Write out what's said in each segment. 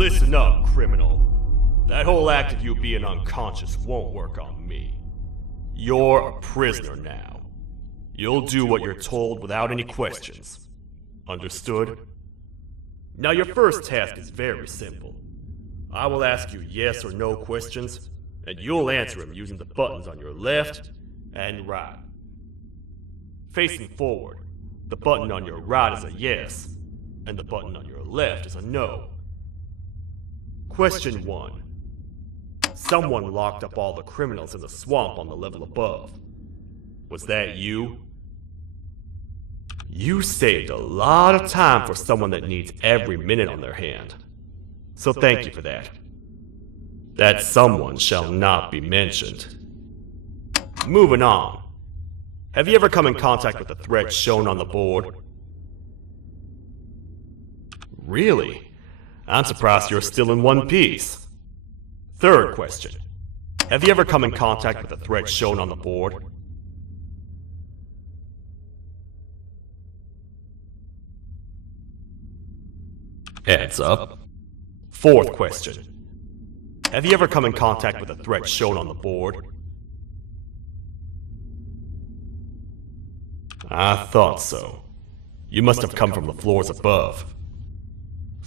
Listen up, criminal. That whole act of you being unconscious won't work on me. You're a prisoner now. You'll do what you're told without any questions. Understood? Now your first task is very simple. I will ask you yes or no questions, and you'll answer them using the buttons on your left and right. Facing forward, the button on your right is a yes, and the button on your left is a no. Question 1. Someone locked up all the criminals in the swamp on the level above. Was that you? You saved a lot of time for someone that needs every minute on their hand. So thank you for that. That someone shall not be mentioned. Moving on. Have you ever come in contact with the threat shown on the board? Really? I'm surprised you're still in one piece. Third question. Have you ever come in contact with the threat shown on the board? Heads up. Fourth question. Have you ever come in contact with the threat shown on the board? I thought so. You must have come from the floors above.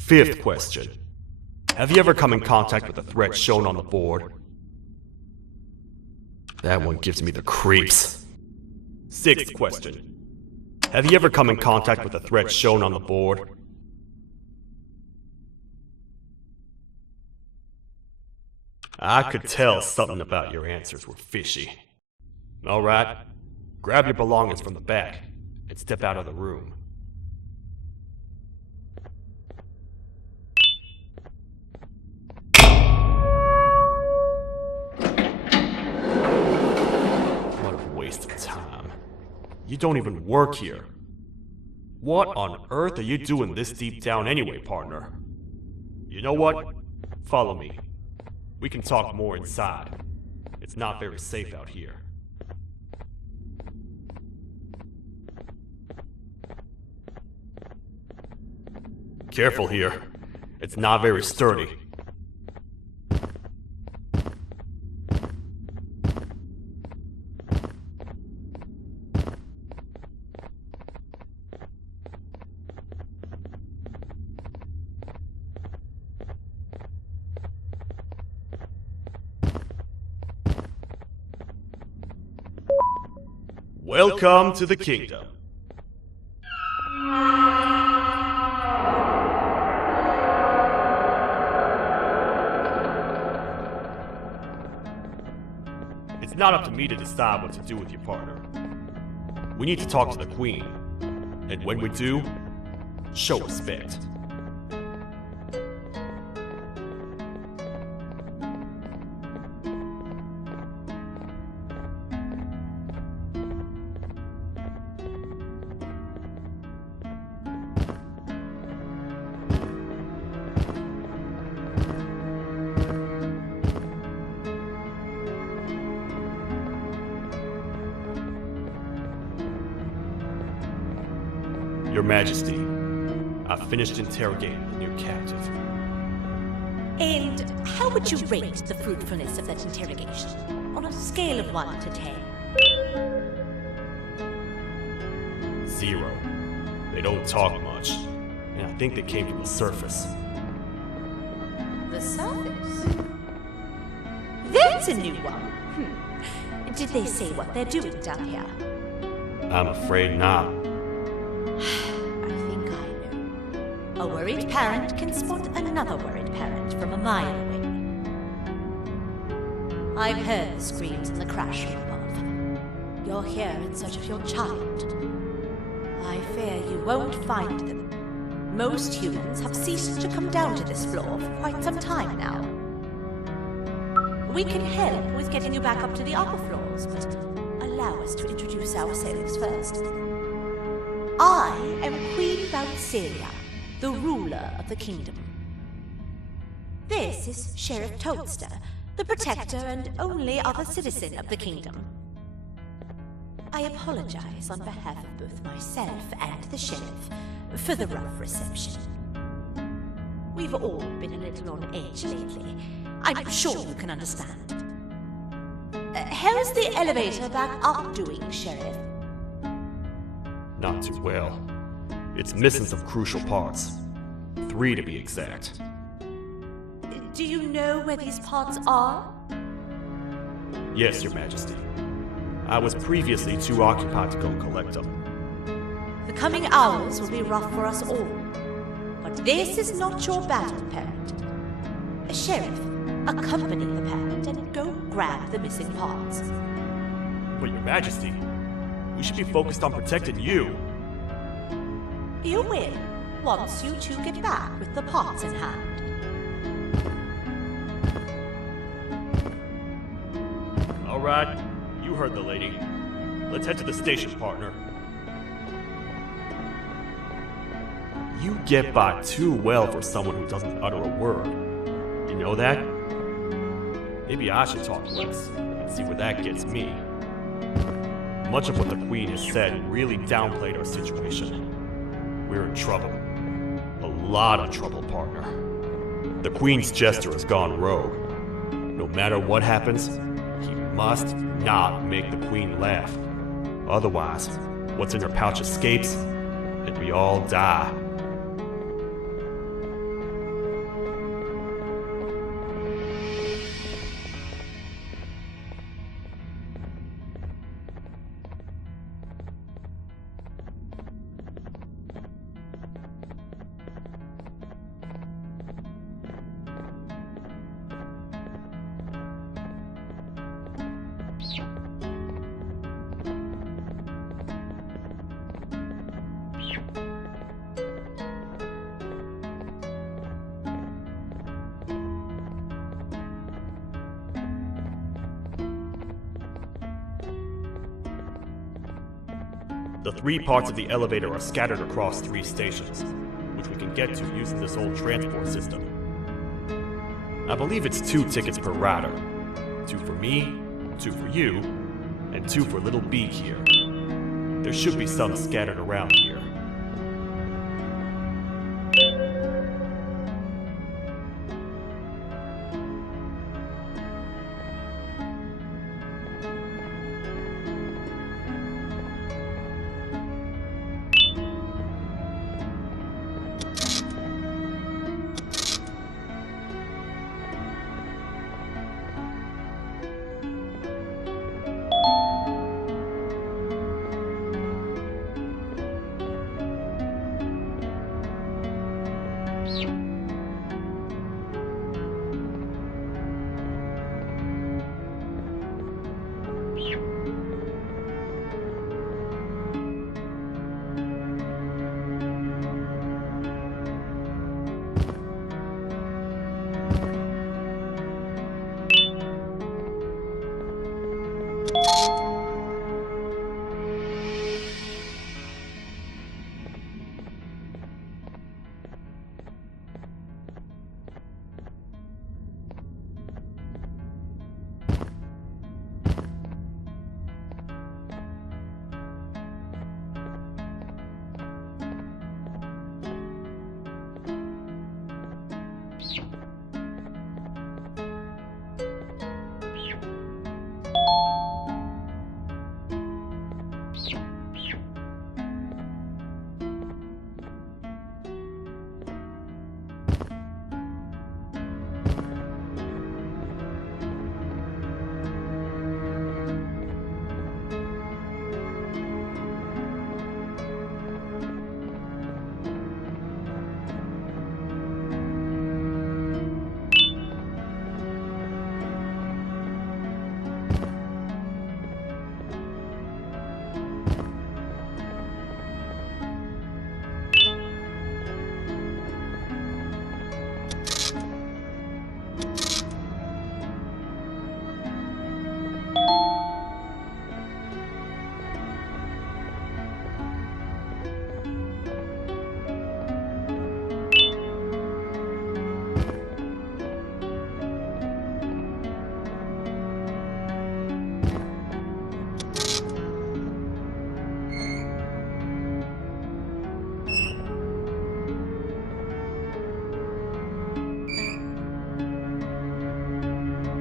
Fifth question. Have you ever come in contact with the threat shown on the board? That one gives me the creeps. Sixth question. Have you ever come in contact with the threat shown on the board? I could tell something about your answers were fishy. Alright, grab your belongings from the back and step out of the room. You don't even work here. What on earth are you doing this deep down anyway, partner? You know what? Follow me. We can talk more inside. It's not very safe out here. Careful here. It's not very sturdy. Welcome to the kingdom. It's not up to me to decide what to do with your partner. We need to talk to the queen. And when we do, show respect. Your Majesty, I've finished interrogating the new captive. And how would you rate the fruitfulness of that interrogation on a scale of 1 to 10? 0. They don't talk much, and I think they came from the surface. The surface? That's a new one. Did they say what they're doing down here? I'm afraid not. I think I know. A worried parent can spot another worried parent from a mile away. I've heard the screams in the crash room above. You're here in search of your child. I fear you won't find them. Most humans have ceased to come down to this floor for quite some time now. We can help with getting you back up to the upper floors, but allow us to introduce ourselves first. I am Queen Valkyria, the ruler of the kingdom. This is Sheriff Toadster, the protector and only other citizen of the kingdom. I apologize on behalf of both myself and the sheriff for the rough reception. We've all been a little on edge lately. I'm sure you can understand. How's the elevator back up doing, Sheriff? Not too well. It's missing some crucial parts. 3 to be exact. Do you know where these parts are? Yes, Your Majesty. I was previously too occupied to go collect them. The coming hours will be rough for us all. But this is not your battle, parent. Sheriff, accompany the parent and go grab the missing parts. But Your Majesty, we should be focused on protecting you. You will, once you two get back with the parts in hand. All right, you heard the lady. Let's head to the station, partner. You get by too well for someone who doesn't utter a word. You know that? Maybe I should talk less and see where that gets me. Much of what the Queen has said really downplayed our situation. We're in trouble. A lot of trouble, partner. The Queen's jester has gone rogue. No matter what happens, he must not make the Queen laugh. Otherwise, what's in her pouch escapes, and we all die. The 3 parts of the elevator are scattered across 3 stations, which we can get to using this old transport system. I believe it's 2 tickets per rider. 2 for me, 2 for you, and 2 for Little Beak here. There should be some scattered around here.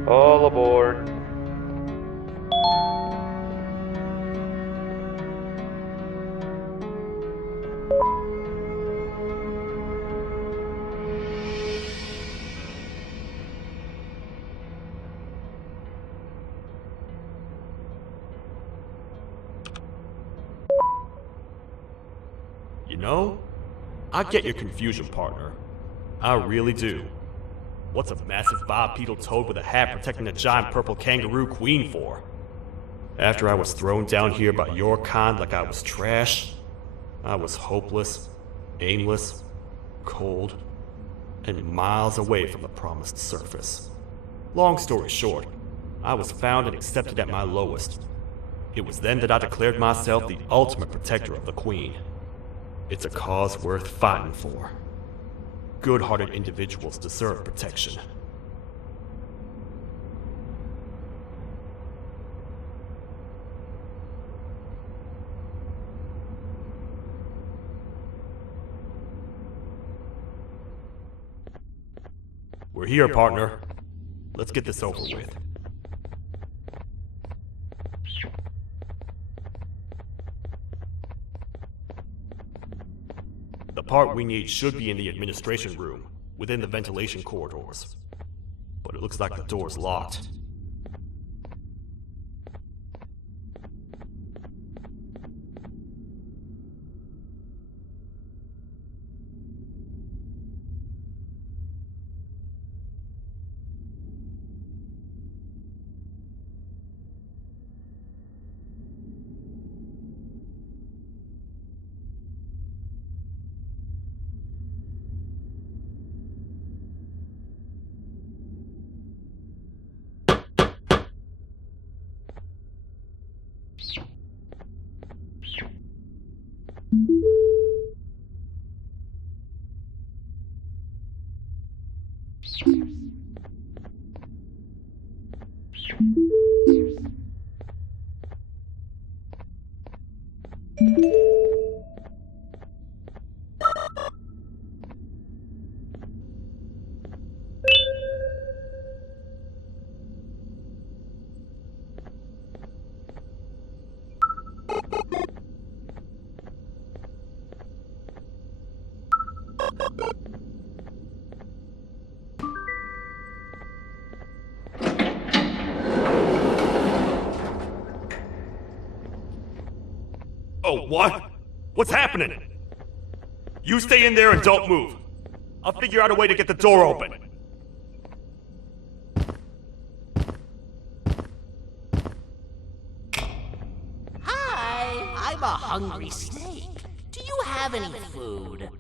All aboard. You know, I get your confusion, partner. I really do. What's a massive bipedal toad with a hat protecting a giant purple kangaroo queen for? After I was thrown down here by your kind like I was trash, I was hopeless, aimless, cold, and miles away from the promised surface. Long story short, I was found and accepted at my lowest. It was then that I declared myself the ultimate protector of the Queen. It's a cause worth fighting for. Good-hearted individuals deserve protection. We're here, partner. Let's get this over with. The part we need should be in the administration room, within the ventilation corridors. But it looks like the door's locked. Oh, what? What's happening? You stay in there and don't move. I'll figure out a way to get the door open. Hi, I'm a hungry snake. Do you have any food?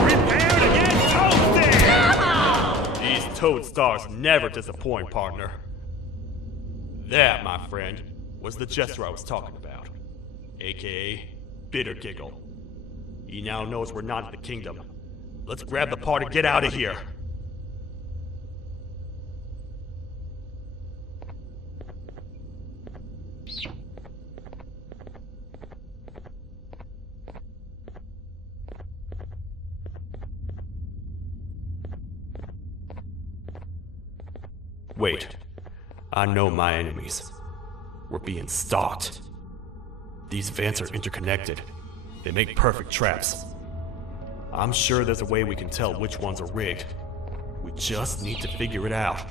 Prepare to get toasted! These toad stars never disappoint, partner. That, my friend, was the jester I was talking about. AKA Bitter Giggle. He now knows we're not in the kingdom. Let's grab the part and get out of here. Wait. I know my enemies. We're being stalked. These vents are interconnected. They make perfect traps. I'm sure there's a way we can tell which ones are rigged. We just need to figure it out.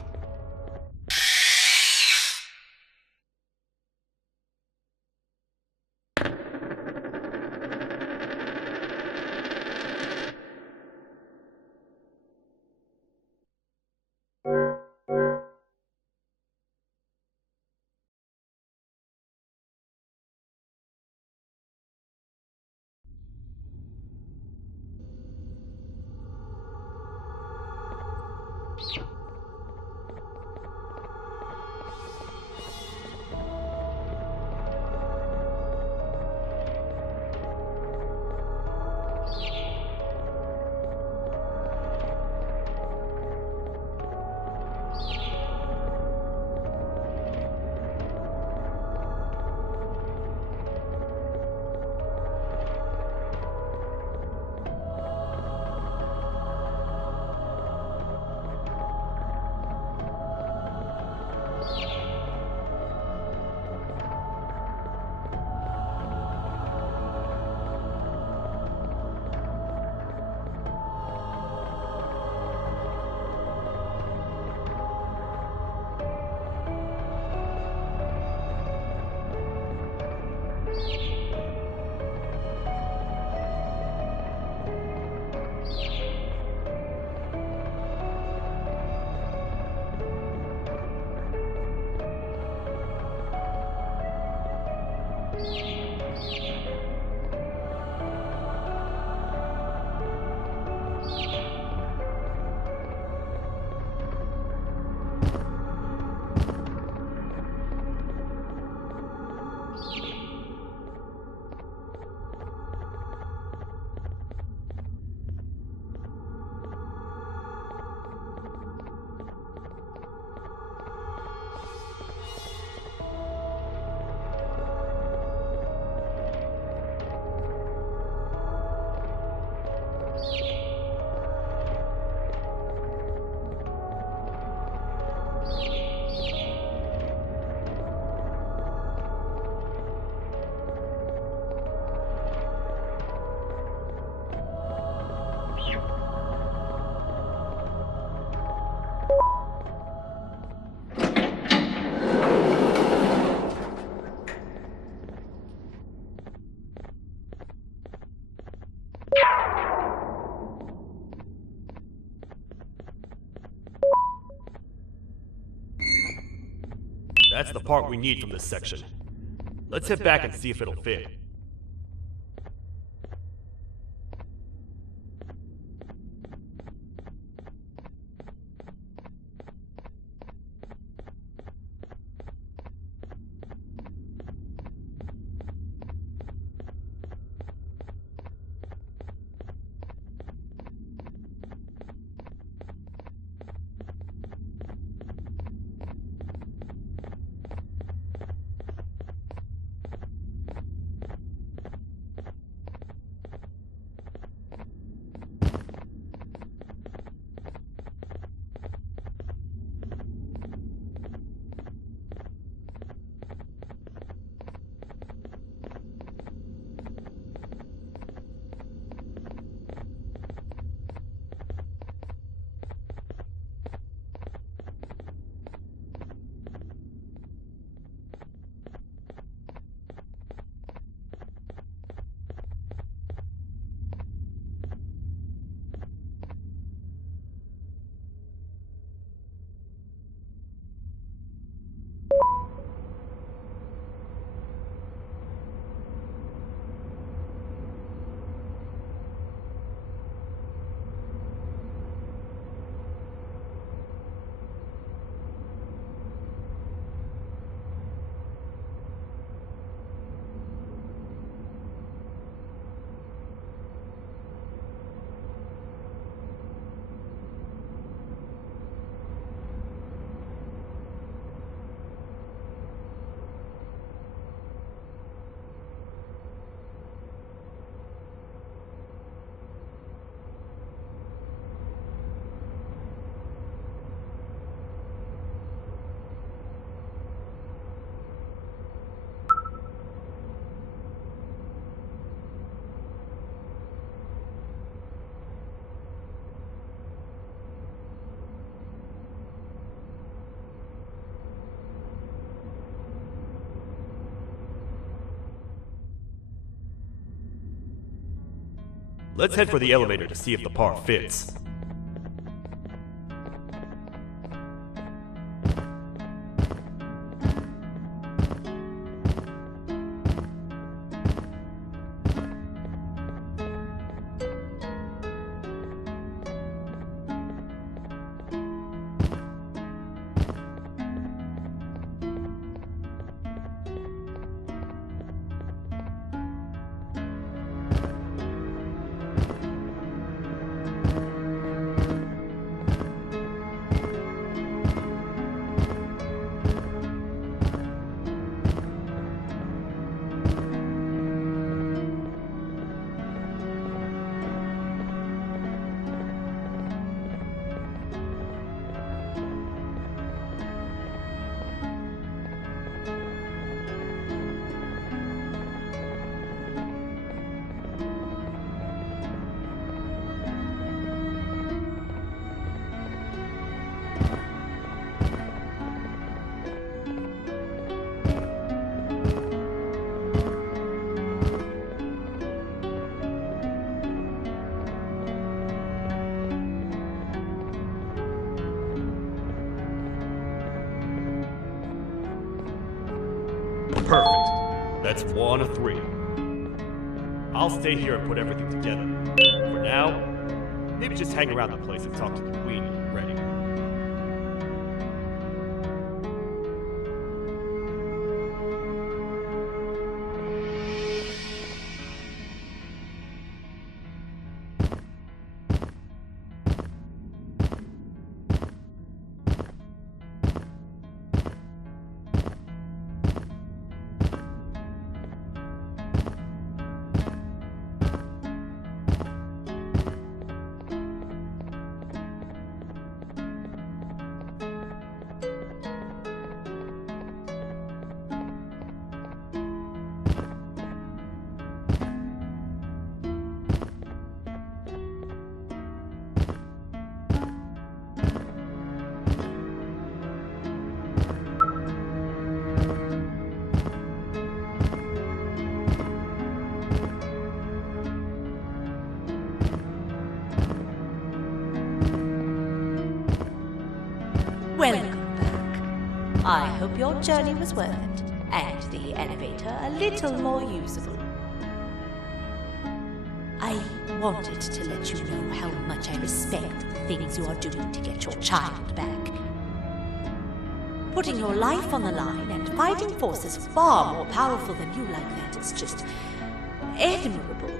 That's the part we need from this section. Let's head back and see if it'll fit. Let's head for the elevator to see if the part fits. Perfect. That's 1 of 3. I'll stay here and put everything together. For now, maybe just hang around the place and talk to the Queen when you're ready. Welcome back. I hope your journey was worth it, and the elevator a little more usable. I wanted to let you know how much I respect the things you are doing to get your child back. Putting your life on the line and fighting forces far more powerful than you like that is just admirable.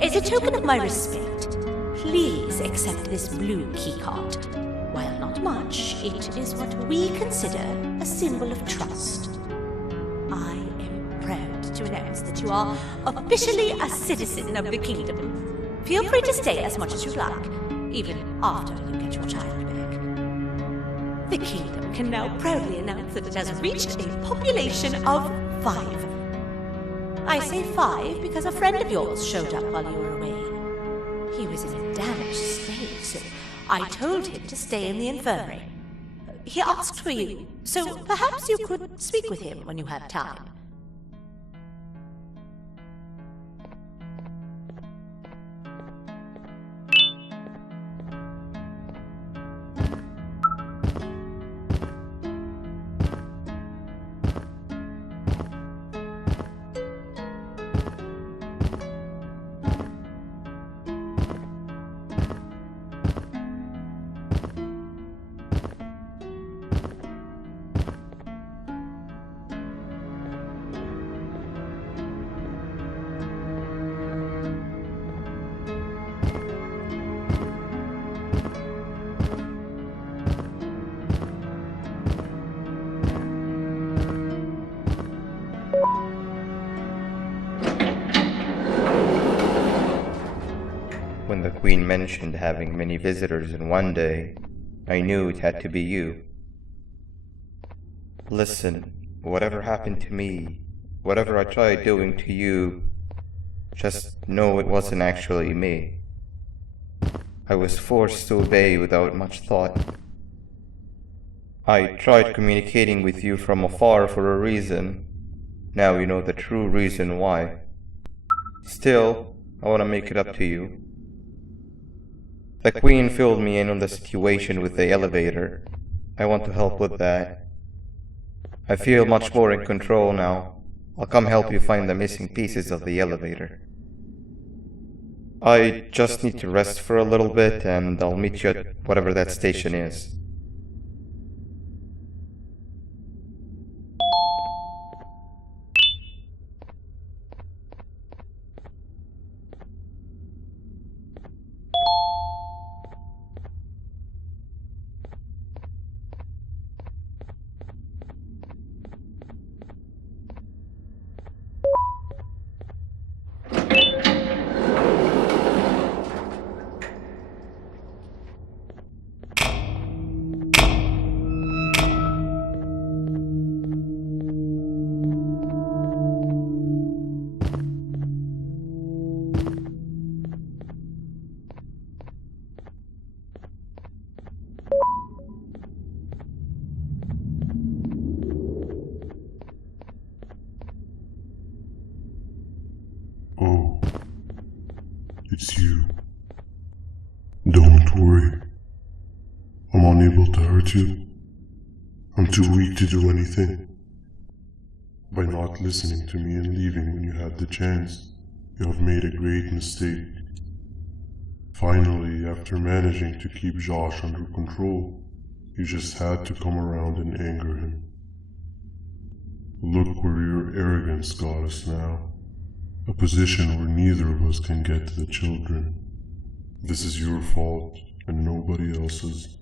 As a token of my respect, please accept this blue keycard. While not much, it is what we consider a symbol of trust. I am proud to announce that you are officially a citizen of the kingdom. Feel free to stay as much as you like, even after you get your child back. The kingdom can now proudly announce that it has reached a population of 5. I say 5 because a friend of yours showed up while you were away. He was in a damaged state, so I told him to stay in the infirmary. He asked for you, so perhaps you could speak with him when you have time. When the Queen mentioned having many visitors in one day, I knew it had to be you. Listen, whatever happened to me, whatever I tried doing to you, just know it wasn't actually me. I was forced to obey without much thought. I tried communicating with you from afar for a reason. Now you know the true reason why. Still, I want to make it up to you. The Queen filled me in on the situation with the elevator. I want to help with that. I feel much more in control now. I'll come help you find the missing pieces of the elevator. I just need to rest for a little bit, and I'll meet you at whatever that station is. Oh, it's you. Don't worry. I'm unable to hurt you. I'm too weak to do anything. By not listening to me and leaving when you had the chance, you have made a great mistake. Finally, after managing to keep Josh under control, you just had to come around and anger him. Look where your arrogance got us now. A position where neither of us can get to the children. This is your fault, and nobody else's.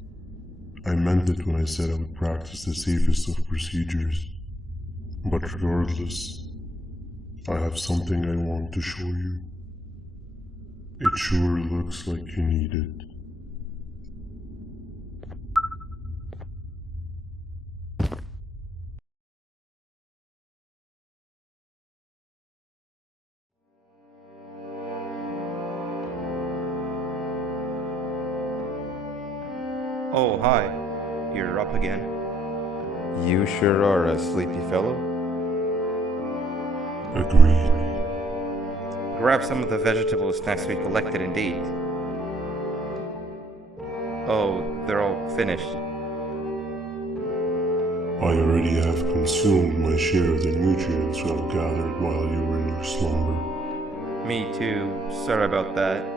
I meant it when I said I would practice the safest of procedures. But regardless, I have something I want to show you. It sure looks like you need it. Oh, hi. You're up again. You sure are a sleepy fellow. Agreed. Grab some of the vegetable snacks we collected indeed. Oh, they're all finished. I already have consumed my share of the nutrients you have gathered while you were in your slumber. Me too. Sorry about that.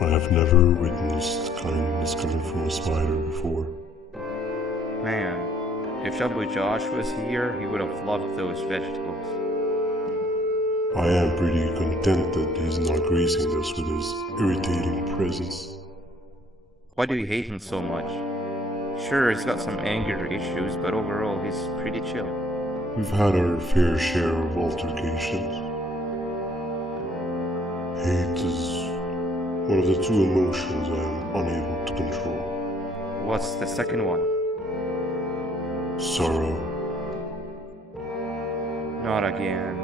I have never witnessed kindness coming from a spider before. Man, if Shabu Josh was here, he would have loved those vegetables. I am pretty content that he's not gracing us with his irritating presence. Why do you hate him so much? Sure, he's got some anger issues, but overall he's pretty chill. We've had our fair share of altercations. Hate is one of the two emotions I am unable to control. What's the second one? Sorrow. Not again.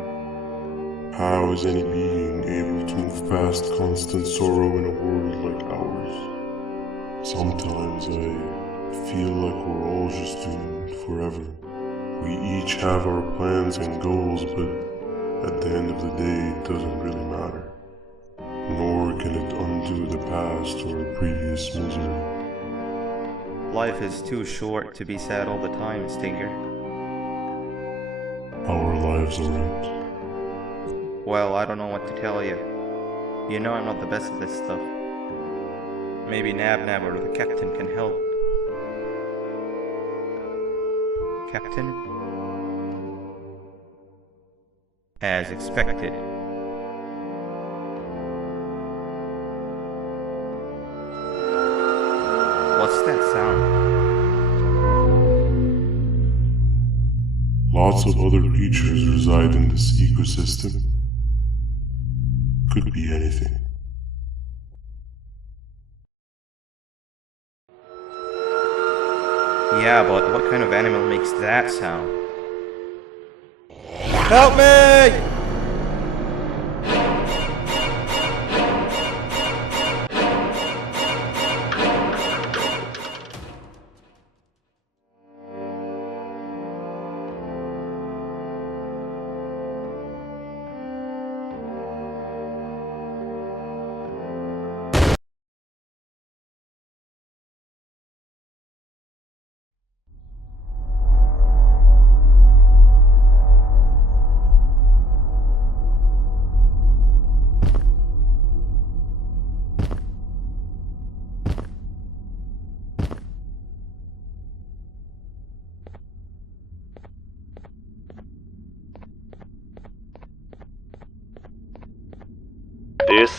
How is any being able to move past constant sorrow in a world like ours? Sometimes I feel like we're all just doomed forever. We each have our plans and goals, but at the end of the day, it doesn't really matter. Nor can it undo the past or previous misery. Life is too short to be sad all the time, Stinger. Our lives aren't. Well, I don't know what to tell you. You know I'm not the best at this stuff. Maybe Nab or the captain can help. Captain? As expected. What's that sound? Lots of other creatures reside in this ecosystem. Could be anything. Yeah, but what kind of animal makes that sound? Help me!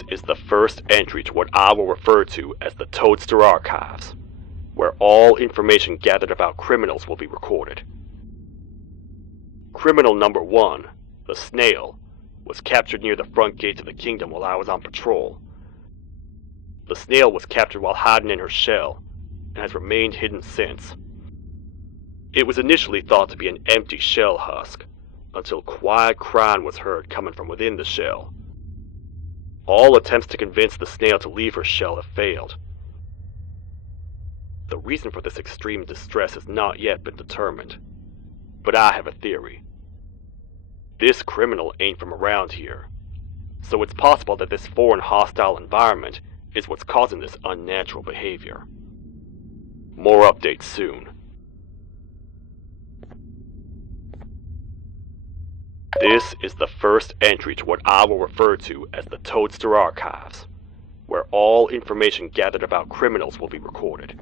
is the first entry to what I will refer to as the Toadster Archives, where all information gathered about criminals will be recorded. Criminal number 1, the snail, was captured near the front gate of the kingdom while I was on patrol. The snail was captured while hiding in her shell, and has remained hidden since. It was initially thought to be an empty shell husk, until quiet crying was heard coming from within the shell. All attempts to convince the snail to leave her shell have failed. The reason for this extreme distress has not yet been determined, but I have a theory. This criminal ain't from around here, so it's possible that this foreign hostile environment is what's causing this unnatural behavior. More updates soon. This is the first entry to what I will refer to as the Toadster Archives, where all information gathered about criminals will be recorded.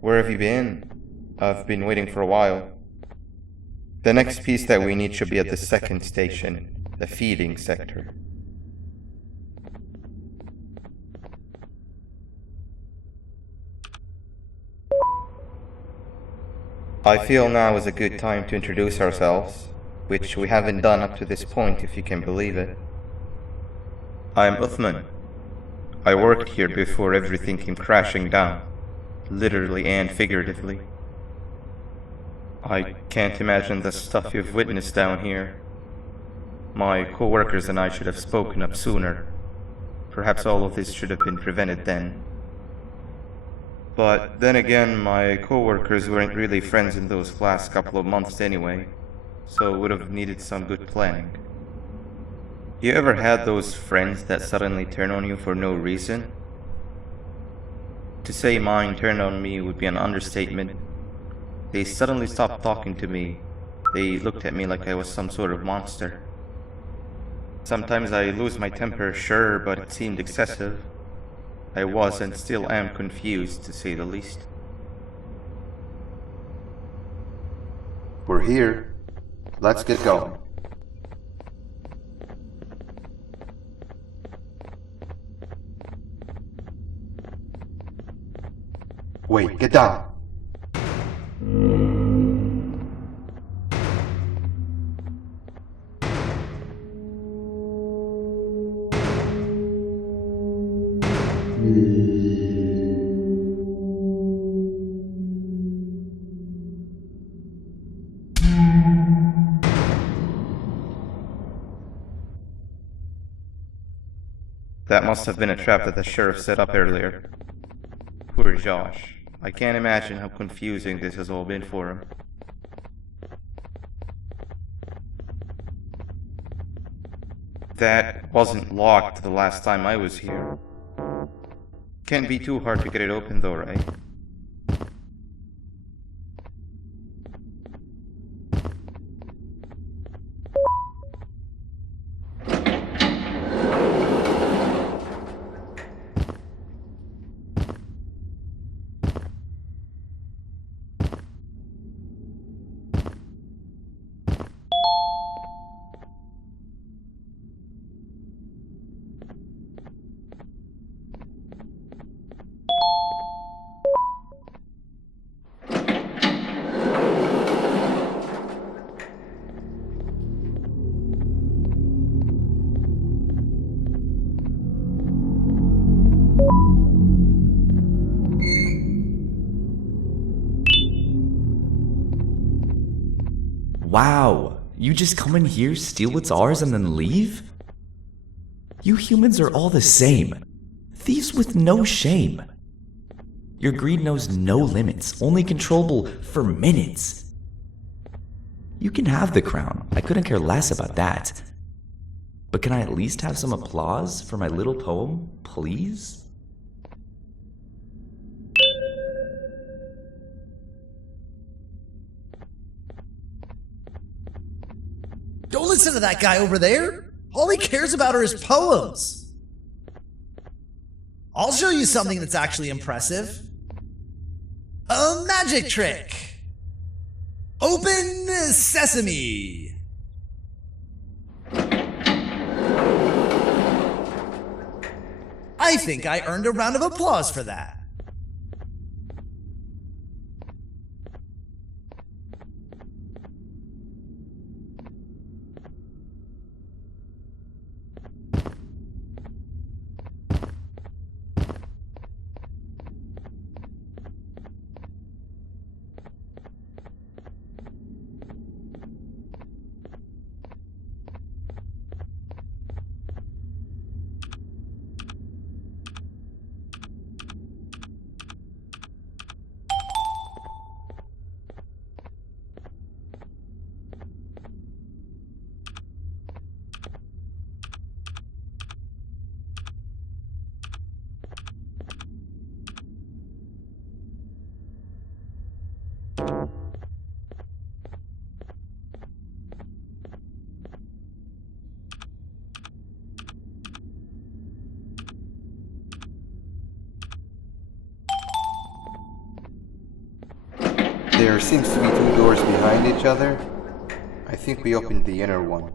Where have you been? I've been waiting for a while. The next piece that we need should be at the second station, the feeding sector. I feel now is a good time to introduce ourselves, which we haven't done up to this point, if you can believe it. I'm Uthman. I worked here before everything came crashing down, literally and figuratively. I can't imagine the stuff you've witnessed down here. My co-workers and I should have spoken up sooner. Perhaps all of this should have been prevented then. But then again, my co-workers weren't really friends in those last couple of months anyway, so would have needed some good planning. You ever had those friends that suddenly turn on you for no reason? To say mine turned on me would be an understatement. They suddenly stopped talking to me. They looked at me like I was some sort of monster. Sometimes I lose my temper, sure, but it seemed excessive. I was and still am confused, to say the least. We're here. Let's get going. Wait, get down. That must have been a trap that the sheriff set up earlier. Poor Josh. I can't imagine how confusing this has all been for him. That wasn't locked the last time I was here. Can't be too hard to get it open though, right? Wow, you just come in here, steal what's ours, and then leave? You humans are all the same. Thieves with no shame. Your greed knows no limits, only controllable for minutes. You can have the crown, I couldn't care less about that. But can I at least have some applause for my little poem, please? Don't listen to that guy over there. All he cares about are his poems. I'll show you something that's actually impressive. A magic trick. Open sesame. I think I earned a round of applause for that. There seems to be two doors behind each other. I think we opened the inner one.